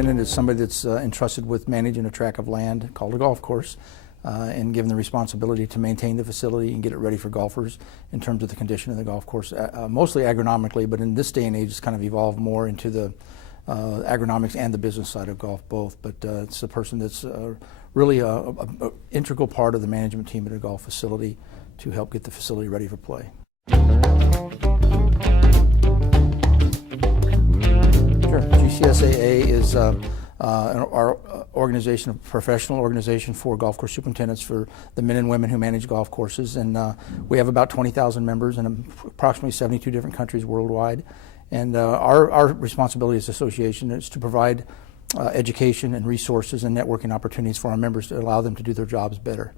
superintendent is somebody that's entrusted with managing a tract of land called a golf course and given the responsibility to maintain the facility and get it ready for golfers in terms of the condition of the golf course, mostly agronomically, but in this day and age it's kind of evolved more into the agronomics and the business side of golf both. But it's a person that's really a integral part of the management team at a golf facility to help get the facility ready for play. Sure. GCSAA is our organization, a professional organization for golf course superintendents for the men and women who manage golf courses, and we have about 20,000 members in approximately 72 different countries worldwide. And our responsibility as an association is to provide education and resources and networking opportunities for our members to allow them to do their jobs better.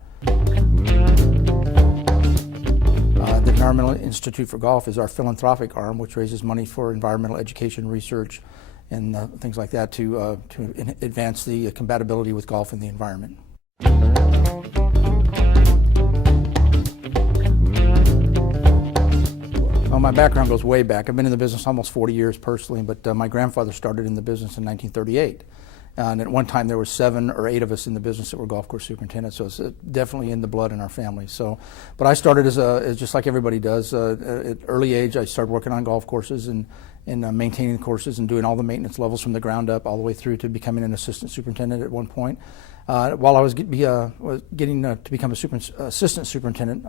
The Environmental Institute for Golf is our philanthropic arm, which raises money for environmental education research and things like that to advance the compatibility with golf and the environment. Well, my background goes way back. I've been in the business almost 40 years personally, but my grandfather started in the business in 1938. And at one time there were 7 or 8 of us in the business that were golf course superintendents, so it's definitely in the blood in our family. So, but I started as just like everybody does. At early age, I started working on golf courses and maintaining the courses and doing all the maintenance levels from the ground up all the way through to becoming an assistant superintendent at one point. While I was getting to become assistant superintendent,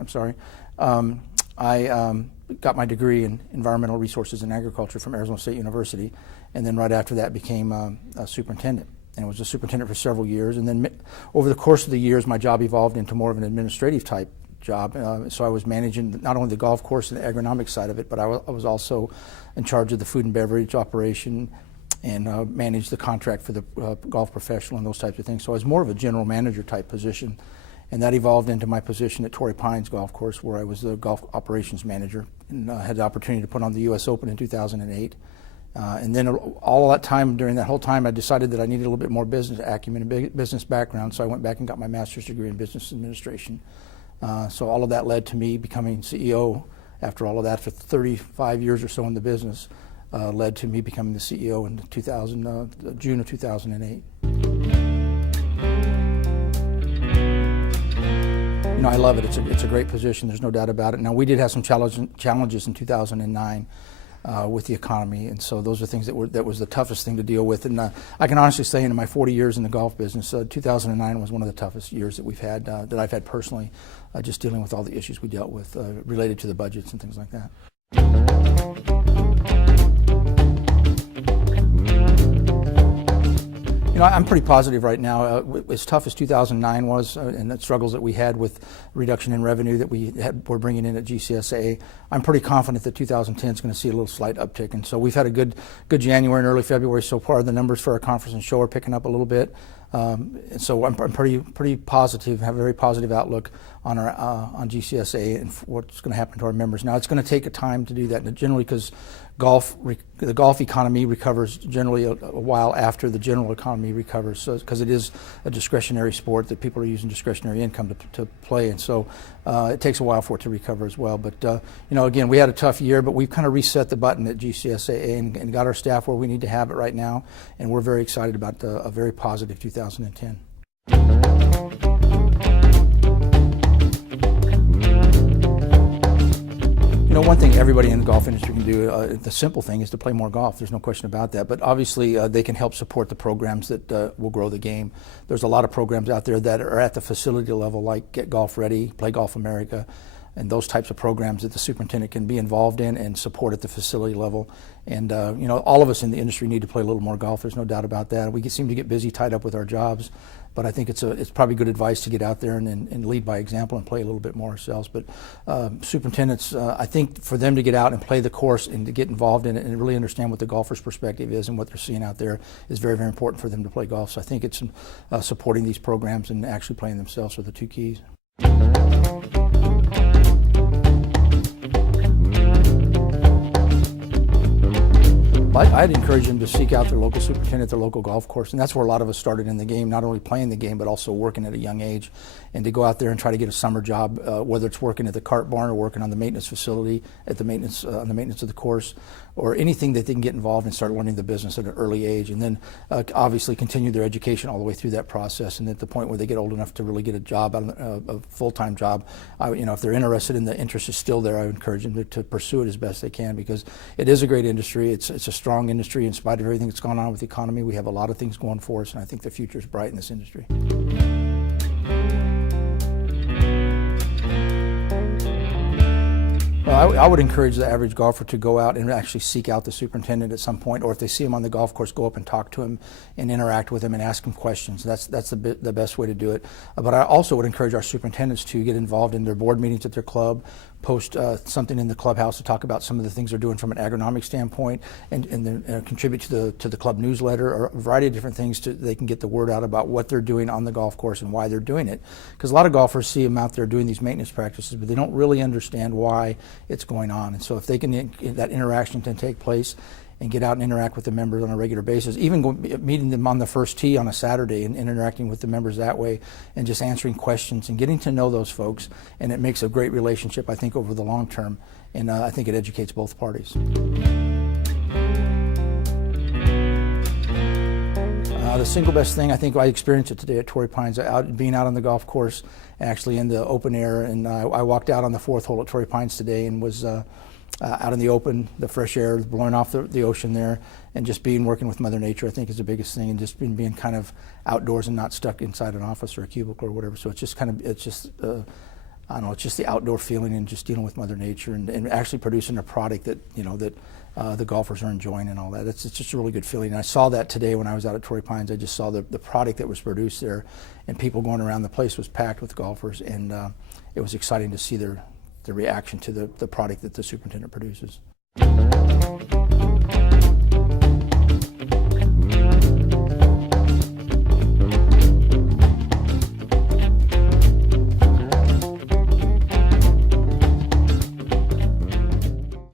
I got my degree in environmental resources and agriculture from Arizona State University, and then right after that became a superintendent, and was a superintendent for several years. And then over the course of the years, my job evolved into more of an administrative type job. So I was managing not only the golf course and the agronomic side of it, but I was also in charge of the food and beverage operation and managed the contract for the golf professional and those types of things. So I was more of a general manager type position. And that evolved into my position at Torrey Pines Golf Course, where I was the golf operations manager, and had the opportunity to put on the U.S. Open in 2008. And then all of that time, during that whole time, I decided that I needed a little bit more business acumen and business background, so I went back and got my master's degree in business administration. So all of that led to me becoming CEO after all of that for 35 years or so in the business, led to me becoming the CEO in June of 2008. You know, I love it. It's a great position. There's no doubt about it. Now, we did have some challenges in 2009 with the economy, and so those are things that was the toughest thing to deal with. And I can honestly say, in my 40 years in the golf business, 2009 was one of the toughest years that we've had, that I've had personally, just dealing with all the issues we dealt with related to the budgets and things like that. You know, I'm pretty positive right now. As tough as 2009 was, and the struggles that we had with reduction in revenue that we're bringing in at GCSAA, I'm pretty confident that 2010 is going to see a little slight uptick. And so we've had a good January and early February so far. The numbers for our conference and show are picking up a little bit. And so I'm pretty positive, have a very positive outlook on our on GCSAA and what's going to happen to our members. Now, it's going to take a time to do that, and generally because the golf economy recovers generally a while after the general economy recovers, so because it is a discretionary sport that people are using discretionary income to play, and so it takes a while for it to recover as well. But you know, again, we had a tough year, but we've kind of reset the button at GCSAA and got our staff where we need to have it right now, and we're very excited about a very positive 2010. You know, one thing everybody in the golf industry can do, the simple thing is to play more golf. There's no question about that. But obviously, they can help support the programs that will grow the game. There's a lot of programs out there that are at the facility level, like Get Golf Ready, Play Golf America, and those types of programs that the superintendent can be involved in and support at the facility level. And you know, all of us in the industry need to play a little more golf. There's no doubt about that. We seem to get busy, tied up with our jobs, but I think it's probably good advice to get out there and lead by example and play a little bit more ourselves. But superintendents, I think for them to get out and play the course and to get involved in it and really understand what the golfer's perspective is and what they're seeing out there is very, very important for them to play golf. So I think it's supporting these programs and actually playing themselves are the two keys. I'd encourage them to seek out their local superintendent, their local golf course, and that's where a lot of us started in the game, not only playing the game, but also working at a young age, and to go out there and try to get a summer job, whether it's working at the cart barn or working on the maintenance facility, at the maintenance, on the maintenance of the course, or anything that they can get involved and start learning the business at an early age, and then obviously continue their education all the way through that process, and at the point where they get old enough to really get a job, a full-time job, if they're interested and the interest is still there, I would encourage them to pursue it as best they can, because it is a great industry. It's a strong industry in spite of everything that's gone on with the economy. We have a lot of things going for us, and I think the future is bright in this industry. Well, I would encourage the average golfer to go out and actually seek out the superintendent at some point, or if they see him on the golf course, go up and talk to him and interact with him and ask him questions. That's the best way to do it. But I also would encourage our superintendents to get involved in their board meetings at their club, post something in the clubhouse to talk about some of the things they're doing from an agronomic standpoint, and then contribute to the club newsletter, or a variety of different things they can get the word out about what they're doing on the golf course and why they're doing it. Because a lot of golfers see them out there doing these maintenance practices, but they don't really understand why it's going on. And so if they can, that interaction can take place, and get out and interact with the members on a regular basis, even meeting them on the first tee on a Saturday and interacting with the members that way, and just answering questions and getting to know those folks, and it makes a great relationship, I think, over the long term, and I think it educates both parties. The single best thing, I think I experienced it today at Torrey Pines, being out on the golf course, actually in the open air, and I walked out on the 4th hole at Torrey Pines today and was out in the open, the fresh air blowing off the ocean there, and just working with Mother Nature, I think, is the biggest thing, and just being kind of outdoors and not stuck inside an office or a cubicle or whatever. So it's just I don't know, it's just the outdoor feeling and just dealing with Mother Nature, and actually producing a product that the golfers are enjoying and all that. It's just a really good feeling. And I saw that today when I was out at Torrey Pines. I just saw the product that was produced there, and people going around. The place was packed with golfers, and it was exciting to see the reaction to the product that the superintendent produces.